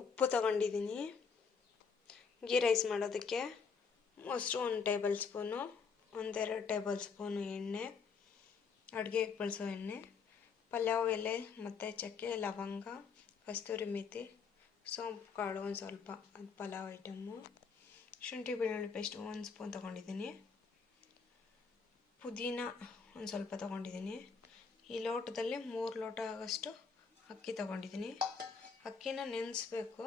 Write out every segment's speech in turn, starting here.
ಉಪ್ಪು ತಗೊಂಡಿದ್ದೀನಿ. ಗೀ ರೈಸ್ ಮಾಡೋದಕ್ಕೆ ಮೊಸರು 1 ಟೇಬಲ್ ಸ್ಪೂನು, 1-2 ಟೇಬಲ್ ಸ್ಪೂನು ಎಣ್ಣೆ, ಅಡುಗೆಗೆ ಬಳಸೋ ಎಣ್ಣೆ, ಪಲಾವ್ ಎಲೆ ಮತ್ತು ಚಕ್ಕೆ, ಲವಂಗ, ಕಸ್ತೂರಿ ಮೆಥಿ, ಸೋಂಪು ಕಾಳು ಒಂದು ಸ್ವಲ್ಪ, ಅದು ಪಲಾವ್ ಐಟಮ್ಮು. ಶುಂಠಿ ಬೆಳ್ಳುಳ್ಳಿ ಪೇಸ್ಟ್ 1 ಸ್ಪೂನ್ ತೊಗೊಂಡಿದ್ದೀನಿ. ಪುದೀನ ಒಂದು ಸ್ವಲ್ಪ ತೊಗೊಂಡಿದ್ದೀನಿ. ಈ ಲೋಟದಲ್ಲಿ 3 ಲೋಟ ಆಗೋಷ್ಟು ಅಕ್ಕಿ ತೊಗೊಂಡಿದ್ದೀನಿ. ಅಕ್ಕಿನ ನೆನೆಸ್ಬೇಕು.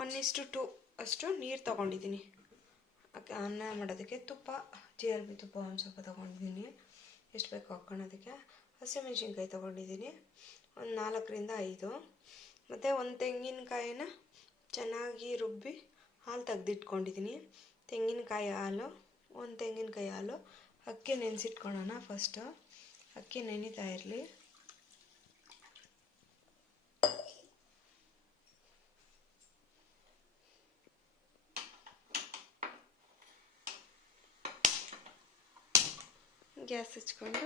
1:2 ಅಷ್ಟು ನೀರು ತೊಗೊಂಡಿದ್ದೀನಿ. ಅನ್ನ ಮಾಡೋದಕ್ಕೆ ತುಪ್ಪ, GRB ತುಪ್ಪ ಒಂದು ಸ್ವಲ್ಪ ತೊಗೊಂಡಿದ್ದೀನಿ. ಎಷ್ಟು ಬೇಕು ಹಾಕ್ಕೊಳ್ಳೋದಕ್ಕೆ. ಹಸಿಮೆಣ್ಸಿನ್ಕಾಯಿ ತೊಗೊಂಡಿದ್ದೀನಿ, ಒಂದು 4-5. ಮತ್ತು ಒಂದು ತೆಂಗಿನಕಾಯಿನ ಚೆನ್ನಾಗಿ ರುಬ್ಬಿ ಹಾಲು ತೆಗೆದಿಟ್ಕೊಂಡಿದ್ದೀನಿ. ತೆಂಗಿನಕಾಯಿ ಹಾಲು, 1 ತೆಂಗಿನಕಾಯಿ ಹಾಲು. ಅಕ್ಕಿ ನೆನೆಸಿಟ್ಕೊಳ್ಳೋಣ. ಫಸ್ಟು ಅಕ್ಕಿ ನೆನೀತಾ ಇರಲಿ. ಗ್ಯಾಸ್ ಹಚ್ಕೊಂಡು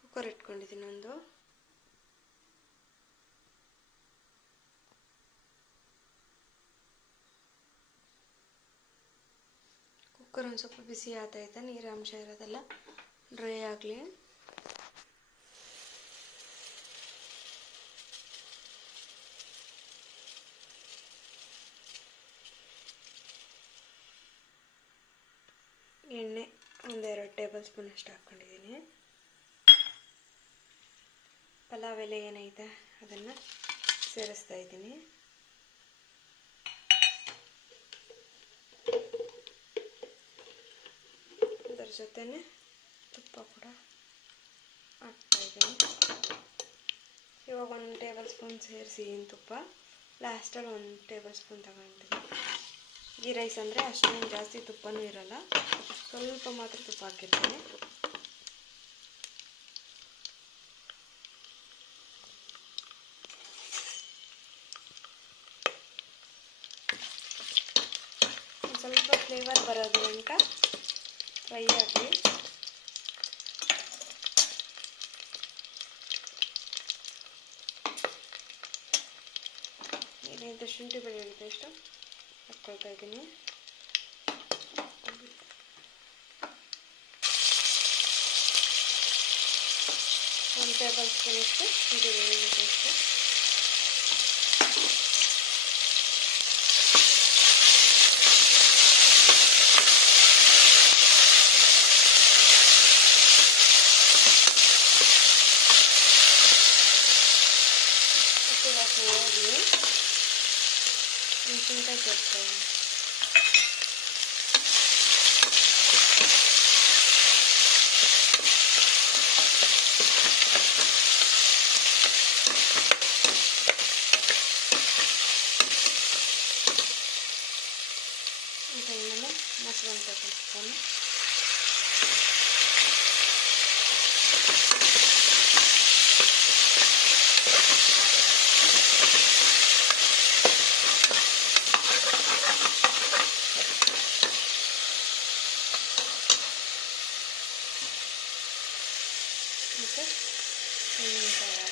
ಕುಕ್ಕರ್ ಇಟ್ಕೊಂಡಿದ್ದೀನಿ ಒಂದು. ಕುಕ್ಕರ್ ಒಂದು ಸ್ವಲ್ಪ ಬಿಸಿ ಆಗ್ತೈತೆ, ನೀರು ಅಂಶ ಇರೋದೆಲ್ಲ ಡ್ರೈ ಆಗಲಿ. ಎಣ್ಣೆ 1-2 ಟೇಬಲ್ ಸ್ಪೂನ್ ಅಷ್ಟು ಹಾಕ್ಕೊಂಡಿದ್ದೀನಿ. ಪಲಾವ್ ಎಲೆ ಏನೈತೆ ಅದನ್ನು ಸೇರಿಸ್ತಾ ಇದ್ದೀನಿ. ಅದರ ಜೊತೆನೇ ತುಪ್ಪ ಕೂಡ ಹಾಕ್ತಾಯಿದ್ದೀನಿ. ಇವಾಗ 1 ಟೇಬಲ್ ಸ್ಪೂನ್ ಸೇರಿಸಿ ತುಪ್ಪ. ಲಾಸ್ಟಲ್ಲಿ 1 ಟೇಬಲ್ ಸ್ಪೂನ್ ತಗೊಂಡಿದ್ದೀನಿ. ಗೀ ರೈಸ್ ಅಂದರೆ ಅಷ್ಟೊಂದು ಜಾಸ್ತಿ ತುಪ್ಪನೂ ಇರೋಲ್ಲ, ಸ್ವಲ್ಪ ಮಾತ್ರ ತುಪ್ಪ ಹಾಕಿರ್ತೀನಿ. ಸ್ವಲ್ಪ ಫ್ಲೇವರ್ ಬರೋದು ಗಂಟ ಫ್ರೈ ಆಗಲಿ. ಏನಿದೆ ಶುಂಠಿ ಬೆಳ್ಳುಳ್ಳಿ ಪೇಸ್ಟು ಹಾಕ್ಕೊಳ್ತಾ ಇದ್ದೀನಿ. 1 ಟೇಬಲ್ ಸ್ಪೂನ್ ಅಷ್ಟು ಶುಂಠಿ ಬೆಳ್ಳುಳ್ಳಿ ಪೇಸ್ಟು. ಹೋಗಿ ಮೆಣಸಿನ್ಕಾಯಿ ಸೇರಿಸ್ತೀನಿ. ಟೈಮಲ್ಲಿ ಮೊಸರು ಅಂತ ಹಾಕ್ತೀನಿ. ಮತ್ತು ತೆಂಗಿನಕಾಯಿ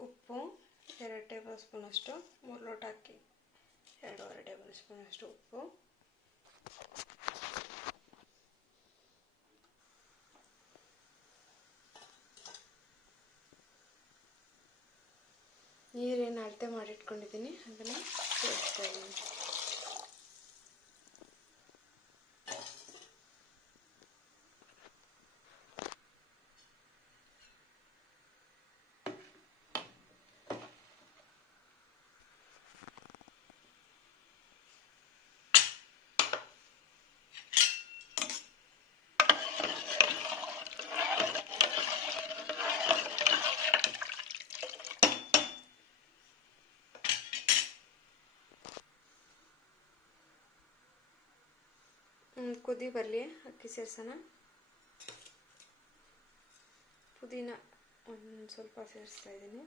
ಉಪ್ಪು 2 ಟೇಬಲ್ ಸ್ಪೂನ್ ಅಷ್ಟು. 3 ಲೋಟ ಅಕ್ಕಿ 2.5 ಟೇಬಲ್ ಸ್ಪೂನ್ ಅಷ್ಟು ಉಪ್ಪು. ನೀರೇನು ಅಳತೆ ಮಾಡಿಟ್ಕೊಂಡಿದ್ದೀನಿ ಅದನ್ನು ಸೇರಿಸ್ತಾ ಇದ್ದೀನಿ. ಕುದಿ ಬರಲಿ, ಅಕ್ಕಿ ಸೇರಿಸೋಣ. ಪುದೀನ ಒಂದು ಸ್ವಲ್ಪ ಸೇರಿಸ್ತಾ ಇದ್ದೀನಿ.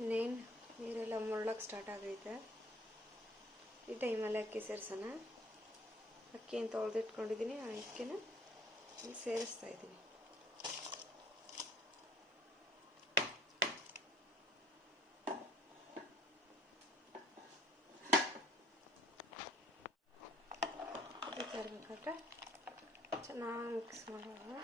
ಇನ್ನೇನು ನೀರೆಲ್ಲ ಮುಳ್ಳಕ್ಕೆ ಸ್ಟಾರ್ಟ್ ಆಗೈತೆ. ಈ ಟೈಮಲ್ಲಿ ಅಕ್ಕಿ ಸೇರಿಸೋಣ. ಅಕ್ಕಿಯನ್ನು ತೊಳೆದಿಟ್ಕೊಂಡಿದ್ದೀನಿ, ಆ ಅಕ್ಕಿನ ಸೇರಿಸ್ತಾ ಇದ್ದೀನಿ. ಇರಬೇಕಾದ್ರೆ ಚೆನ್ನಾಗಿ ಮಿಕ್ಸ್ ಮಾಡೋದು.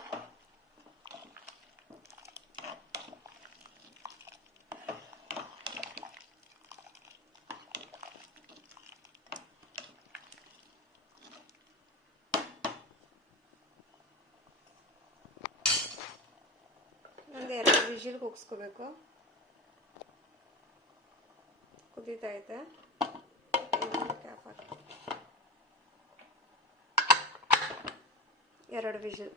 ಒಂದು 2 ವಿಷಿಲ್ ಕೂಗಿಸ್ಕೋಬೇಕು. ಕುದೀತಾ ಐತೆ. ಕ್ಯಾಪ್ ಹಾಕಿ 2 ವಿಷಿಲ್.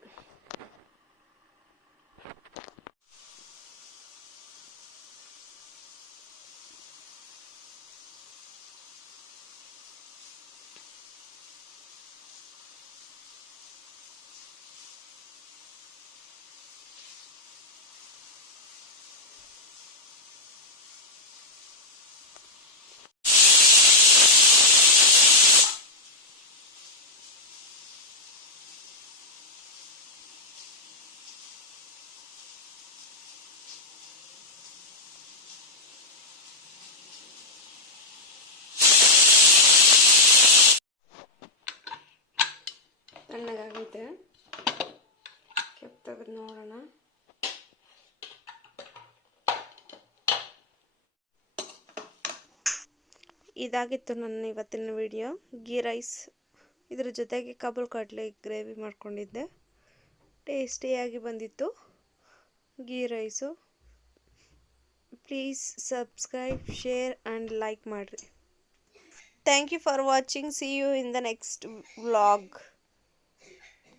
ತಣ್ಣಗಾಗೈತೆ, ಕೆಪ್ ತೆಗೆದು ನೋಡೋಣ. ಇದಾಗಿತ್ತು ನನ್ನ ಇವತ್ತಿನ ವಿಡಿಯೋ. ಗೀ ರೈಸ್, ಇದ್ರ ಜೊತೆಗೆ ಕಬಲ್ ಕಡಲೆ ಗ್ರೇವಿ ಮಾಡ್ಕೊಂಡಿದ್ದೆ. ಟೇಸ್ಟಿಯಾಗಿ ಬಂದಿತ್ತು ghee rice. Please subscribe, share and like ಮಾಡಿರಿ. Thank you for watching. See you in the next vlog.